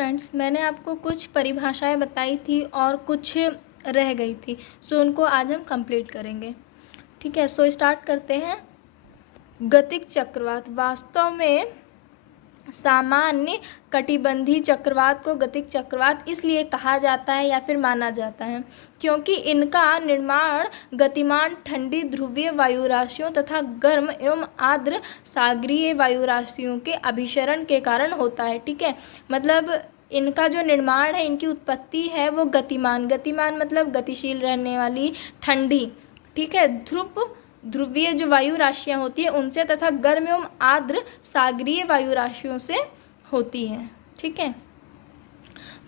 Friends, मैंने आपको कुछ परिभाषाएं बताई थी और कुछ रह गई थी, सो उनको आज हम कंप्लीट करेंगे। ठीक है, सो स्टार्ट करते हैं। गतिक चक्रवात वास्तव में सामान्य कटिबंधीय चक्रवात को गतिक चक्रवात इसलिए कहा जाता है या फिर माना जाता है क्योंकि इनका निर्माण गतिमान ठंडी ध्रुवीय वायु राशियों तथा गर्म एवं आर्द्र सागरीय वायु राशियों के अभिसरण के कारण होता है। ठीक है, मतलब इनका जो निर्माण है, इनकी उत्पत्ति है वो गतिमान मतलब गतिशील रहने वाली, ठंडी, ठीक है, ध्रुवीय जो वायु राशियाँ होती है उनसे तथा गर्म एवं आर्द्र सागरीय वायु राशियों से होती है। ठीक है,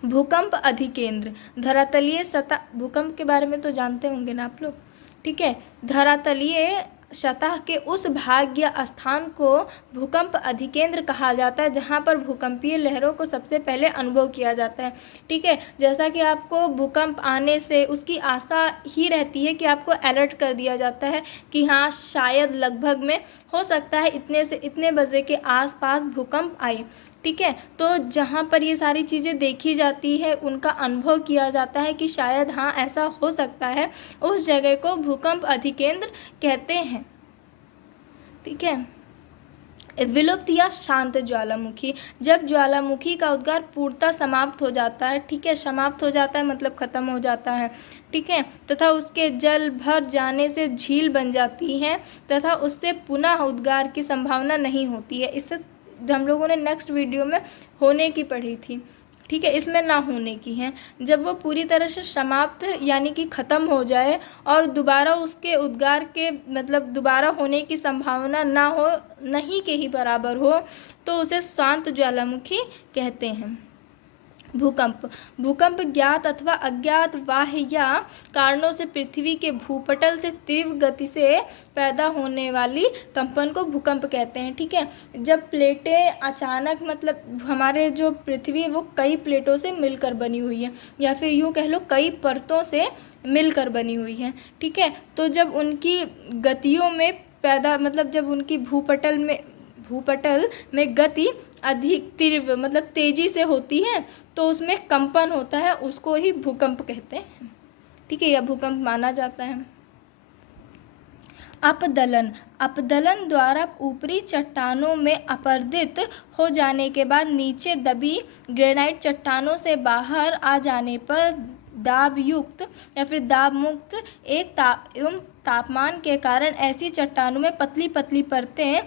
भूकंप अधिकेंद्र धरातलीय सतह, भूकंप के बारे में तो जानते होंगे ना आप लोग। ठीक है, धरातलीय सतह के उस भाग या स्थान को भूकंप अधिकेंद्र कहा जाता है जहां पर भूकंपीय लहरों को सबसे पहले अनुभव किया जाता है। ठीक है, जैसा कि आपको भूकंप आने से उसकी आशा ही रहती है कि आपको अलर्ट कर दिया जाता है कि हाँ शायद लगभग में हो सकता है इतने से इतने बजे के आसपास भूकंप आए। ठीक है, तो जहाँ पर ये सारी चीज़ें देखी जाती है, उनका अनुभव किया जाता है कि शायद हाँ ऐसा हो सकता है, उस जगह को भूकंप अधिकेंद्र कहते हैं। ठीक है, विलुप्त या शांत ज्वालामुखी, जब ज्वालामुखी का उद्गार पूर्णतः समाप्त हो जाता है। ठीक है, समाप्त हो जाता है मतलब ख़त्म हो जाता है। ठीक है, तथा उसके जल भर जाने से झील बन जाती है तथा उससे पुनः उद्गार की संभावना नहीं होती है। इससे हम लोगों ने नेक्स्ट वीडियो में होने की पढ़ी थी। ठीक है, इसमें ना होने की है। जब वो पूरी तरह से समाप्त यानी कि ख़त्म हो जाए और दोबारा उसके उद्गार के मतलब दोबारा होने की संभावना ना हो, नहीं के ही बराबर हो, तो उसे शांत ज्वालामुखी कहते हैं। भूकंप ज्ञात अथवा अज्ञात बाह्य या कारणों से पृथ्वी के भूपटल से तीव्र गति से पैदा होने वाली कंपन को भूकंप कहते हैं। ठीक है, जब प्लेटें अचानक, मतलब हमारे जो पृथ्वी है वो कई प्लेटों से मिलकर बनी हुई है या फिर यूँ कह लो कई परतों से मिलकर बनी हुई है। ठीक है, तो जब उनकी गतियों में पैदा, मतलब जब उनकी भूपटल में गति अधिक तीव्र मतलब तेजी से होती है तो उसमें कंपन होता है, उसको ही भूकंप कहते हैं। ठीक है, यह भूकंप माना जाता है। अपदलन द्वारा ऊपरी चट्टानों में अपरदित हो जाने के बाद नीचे दबी ग्रेनाइट चट्टानों से बाहर आ जाने पर दाब युक्त या फिर दाब मुक्त एवं तापमान के कारण ऐसी चट्टानों में पतली पतली परतें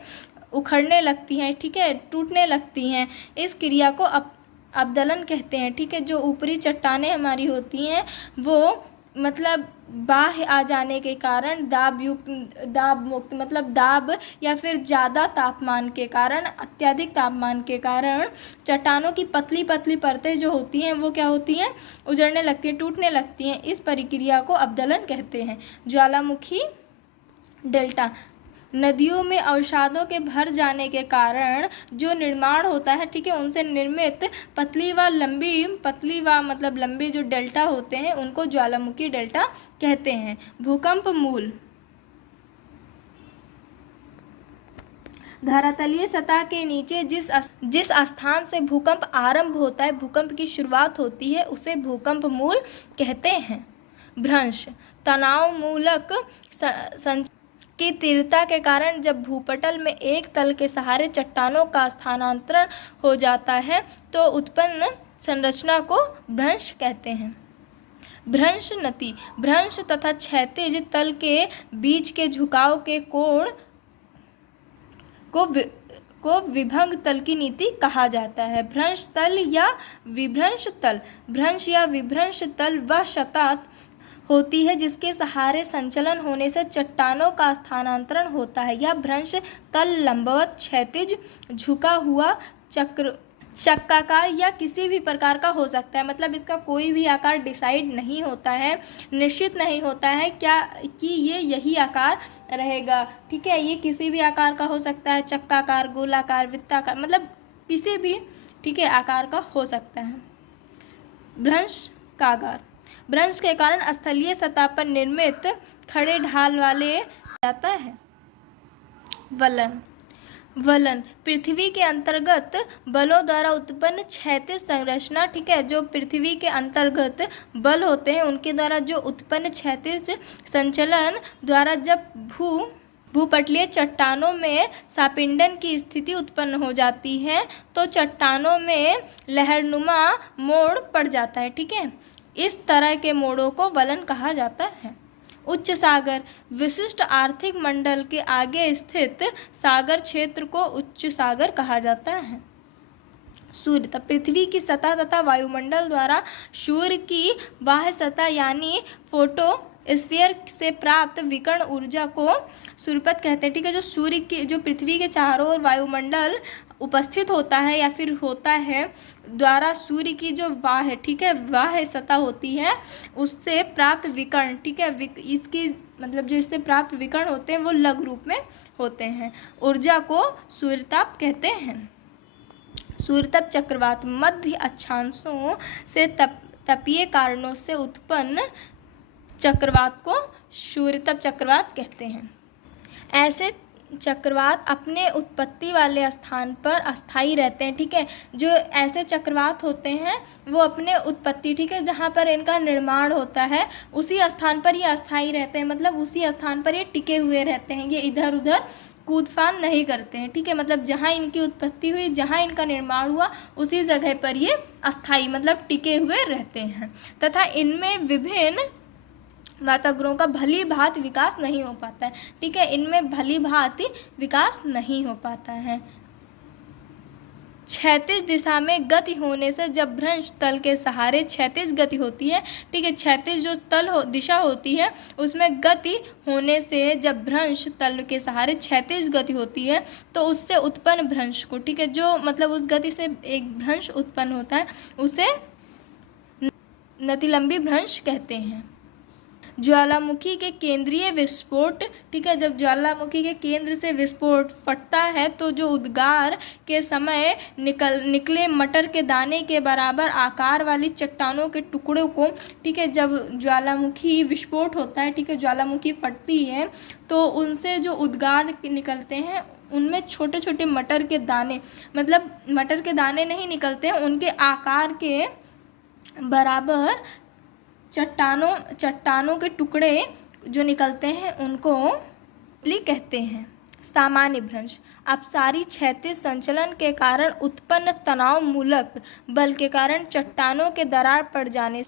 उखड़ने लगती हैं। ठीक है, टूटने लगती हैं। इस क्रिया को अपदलन कहते हैं। ठीक है, जो ऊपरी चट्टानें हमारी होती हैं वो मतलब बाह्य आ जाने के कारण दाब मुक्त मतलब दाब या फिर ज़्यादा तापमान के कारण, अत्यधिक तापमान के कारण चट्टानों की पतली पतली परतें जो होती हैं वो क्या होती हैं, उजड़ने लगती हैं, टूटने लगती हैं। इस प्रक्रिया को अपदलन कहते हैं। ज्वालामुखी डेल्टा, नदियों में अवसादों के भर जाने के कारण जो निर्माण होता है, ठीक है, उनसे निर्मित पतली व मतलब लंबी जो डेल्टा होते हैं उनको ज्वालामुखी डेल्टा कहते हैं। भूकंप मूल, धरातलीय सतह के नीचे जिस स्थान से भूकंप आरंभ होता है, भूकंप की शुरुआत होती है, उसे भूकंप मूल कहते हैं। भ्रंश, तनाव मूलक की तीव्रता के कारण जब भूपटल में एक तल के सहारे चट्टानों का स्थानांतरण हो जाता है तो उत्पन्न संरचना को भ्रंश कहते हैं। भ्रंश नति, भ्रंश तथा क्षैतिज तल के बीच के झुकाव के कोण को विभंग तल की नीति कहा जाता है। भ्रंश तल या विभ्रंश तल, भ्रंश या विभ्रंश तल वह सतह होती है जिसके सहारे संचलन होने से चट्टानों का स्थानांतरण होता है। यह भ्रंश तल लंबवत, क्षैतिज, झुका हुआ, चक्राकार या किसी भी प्रकार का हो सकता है। मतलब इसका कोई भी आकार डिसाइड नहीं होता है, निश्चित नहीं होता है क्या कि ये यही आकार रहेगा। ठीक है, ये किसी भी आकार का हो सकता है, चक्राकार, गोलाकार, वृत्ताकार, मतलब किसी भी, ठीक है, आकार का हो सकता है। भ्रंश कागार, भ्रंश के कारण स्थलीय सतह पर निर्मित खड़े ढाल वाले जाता है। वलन, वलन पृथ्वी के अंतर्गत बलों द्वारा उत्पन्न क्षैतिज संरचना, ठीक है, जो पृथ्वी के अंतर्गत बल होते हैं उनके द्वारा जो उत्पन्न क्षैतिज संचलन द्वारा जब भूपटलीय चट्टानों में सापिंडन की स्थिति उत्पन्न हो जाती है तो चट्टानों में लहरनुमा मोड़ पड़ जाता है, ठीक है। इस तरह के मोड़ों को वलन कहा जाता है। उच्च सागर विशिष्ट आर्थिक मंडल के आगे स्थित सागर क्षेत्र को उच्च सागर कहा जाता है। सूर्य तब पृथ्वी की सतह तथा वायुमंडल द्वारा सूर्य की बाह्य सतह यानी फोटो स्फीयर से प्राप्त विकर्ण ऊर्जा को सूर्यपथ कहते हैं, ठीक है। जो सूर्य की जो पृथ्वी के चारों ओर वायुमंडल उपस्थित होता है या फिर होता है द्वारा सूर्य की जो बाह्य, ठीक है, बाह्य सतह होती है उससे प्राप्त विकर्ण, ठीक है, इसकी मतलब जो इससे प्राप्त विकर्ण होते हैं वो लघु रूप में होते हैं। ऊर्जा को सूर्यताप कहते हैं। सूर्यताप चक्रवात मध्य अक्षांशों से तपीय कारणों से उत्पन्न चक्रवात को सूर्यताप चक्रवात कहते हैं। ऐसे चक्रवात अपने उत्पत्ति वाले स्थान पर अस्थायी रहते हैं, ठीक है। जो ऐसे चक्रवात होते हैं वो अपने उत्पत्ति, ठीक है, जहाँ पर इनका निर्माण होता है उसी स्थान पर ये अस्थायी रहते हैं, मतलब उसी स्थान पर ये टिके हुए रहते हैं, ये इधर उधर कूदफान नहीं करते हैं, ठीक है। मतलब जहाँ इनकी उत्पत्ति हुई, जहाँ इनका निर्माण हुआ उसी जगह पर ये अस्थायी मतलब टिके हुए रहते हैं तथा इनमें विभिन्न वातावरणों का भली भांति विकास नहीं हो पाता है, ठीक है। इनमें भली भांति विकास नहीं हो पाता है। क्षैतिज दिशा में गति होने से जब भ्रंश तल के सहारे क्षैतिज गति होती है, ठीक है, क्षैतिज जो दिशा होती है उसमें गति होने से जब भ्रंश तल के सहारे क्षैतिज गति होती है तो उससे उत्पन्न भ्रंश को, ठीक है, जो मतलब उस गति से एक भ्रंश उत्पन्न होता है उसे नतिलंबी भ्रंश कहते हैं। ज्वालामुखी के केंद्रीय विस्फोट, ठीक है, जब ज्वालामुखी के केंद्र से विस्फोट फटता है तो जो उद्गार के समय निकले मटर के दाने के बराबर आकार वाली चट्टानों के टुकड़ों को, ठीक है, जब ज्वालामुखी विस्फोट होता है, ठीक है, ज्वालामुखी फटती है तो उनसे जो उद्गार निकलते हैं उनमें छोटे छोटे मटर के दाने, मतलब मटर के दाने नहीं निकलते हैं, उनके आकार के बराबर चट्टानों के टुकड़े जो निकलते हैं उनको कहते हैं। सामान्य भ्रंश अपसारी क्षैतिज संचलन के कारण उत्पन्न तनाव मूलक बल के कारण चट्टानों के दरार पड़ जाने,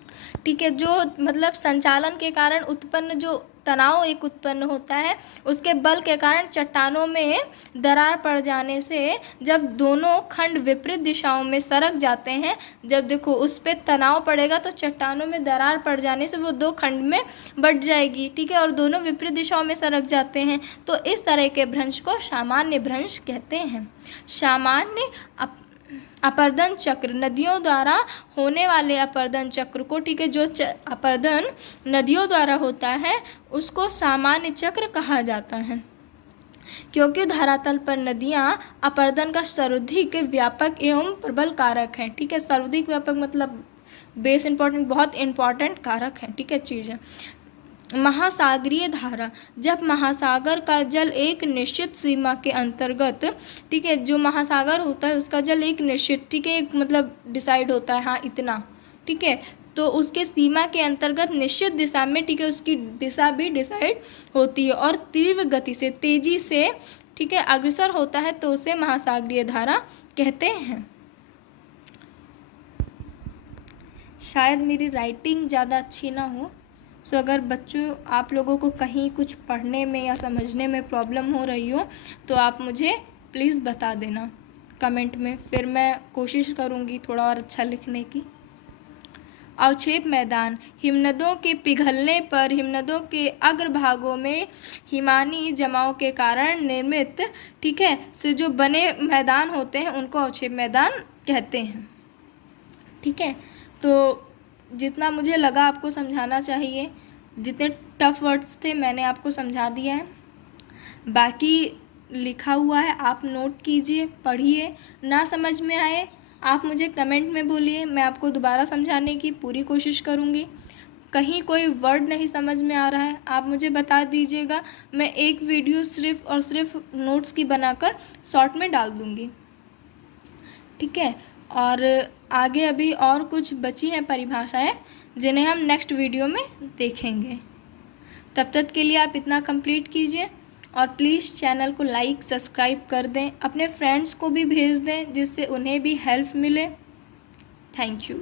ठीक है, जो मतलब संचालन के कारण उत्पन्न जो तनाव एक उत्पन्न होता है उसके बल के कारण चट्टानों में दरार पड़ जाने से जब दोनों खंड विपरीत दिशाओं में सरक जाते हैं, जब देखो उस पर तनाव पड़ेगा तो चट्टानों में दरार पड़ जाने से वो दो खंड में बट जाएगी, ठीक है, और दोनों विपरीत दिशाओं में सरक जाते हैं तो इस तरह के भ्रंश को सामान्य भ्रंश कहते हैं। सामान्य अपर्दन चक्र नदियों द्वारा होने वाले अपर्दन चक्र को, ठीक है, जो अपर्दन नदियों द्वारा होता है उसको सामान्य चक्र कहा जाता है क्योंकि धरातल पर नदियां अपर्दन का सर्वाधिक व्यापक एवं प्रबल कारक है, ठीक है। सर्वाधिक व्यापक मतलब बेस इंपॉर्टेंट, बहुत इंपॉर्टेंट कारक है, ठीक है, चीज़ है। महासागरीय धारा जब महासागर का जल एक निश्चित सीमा के अंतर्गत, ठीक है, जो महासागर होता है उसका जल एक निश्चित, ठीक है, एक मतलब डिसाइड होता है, हाँ इतना, ठीक है, तो उसके सीमा के अंतर्गत निश्चित दिशा में, ठीक है, उसकी दिशा भी डिसाइड होती है और तीव्र गति से तेजी से, ठीक है, अग्रसर होता है तो उसे महासागरीय धारा कहते हैं। शायद मेरी राइटिंग ज़्यादा अच्छी ना हो, सो अगर बच्चों आप लोगों को कहीं कुछ पढ़ने में या समझने में प्रॉब्लम हो रही हो तो आप मुझे प्लीज़ बता देना कमेंट में, फिर मैं कोशिश करूँगी थोड़ा और अच्छा लिखने की। अवक्षेप मैदान हिमनदों के पिघलने पर हिमनदों के अग्रभागों में हिमानी जमाव के कारण निर्मित, ठीक है, से जो बने मैदान होते हैं उनको अवक्षेप मैदान कहते हैं, ठीक है। तो जितना मुझे लगा आपको समझाना चाहिए, जितने टफ वर्ड्स थे मैंने आपको समझा दिया है, बाकी लिखा हुआ है आप नोट कीजिए, पढ़िए, ना समझ में आए आप मुझे कमेंट में बोलिए, मैं आपको दोबारा समझाने की पूरी कोशिश करूँगी। कहीं कोई वर्ड नहीं समझ में आ रहा है, आप मुझे बता दीजिएगा। मैं एक वीडियो सिर्फ़ और सिर्फ नोट्स की बनाकर शॉर्ट में डाल दूँगी, ठीक है। और आगे अभी और कुछ बची हैं परिभाषाएं जिन्हें हम नेक्स्ट वीडियो में देखेंगे। तब तक के लिए आप इतना कंप्लीट कीजिए और प्लीज़ चैनल को लाइक सब्सक्राइब कर दें, अपने फ्रेंड्स को भी भेज दें जिससे उन्हें भी हेल्प मिले। Thank you.